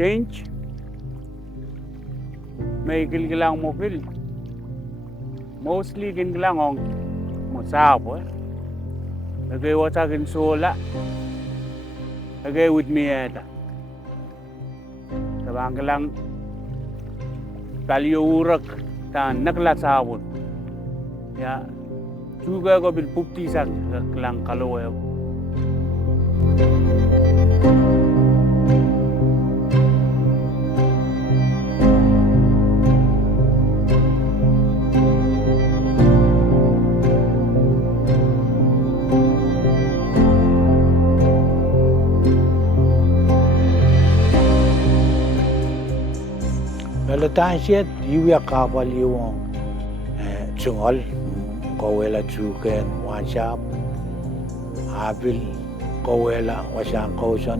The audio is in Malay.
change may kilkilang mo kil mostly kilkilang ong mo sabo lagay wata kin sola lagay with me eta sabang kilang kalyo urak tan nakla sabon ya juga ko bil pupti sang kilang kaloy Lalataan siya, iwi kapal yung tungol, kawela chuken, wanshap, abil, kawela, wasyang kauson,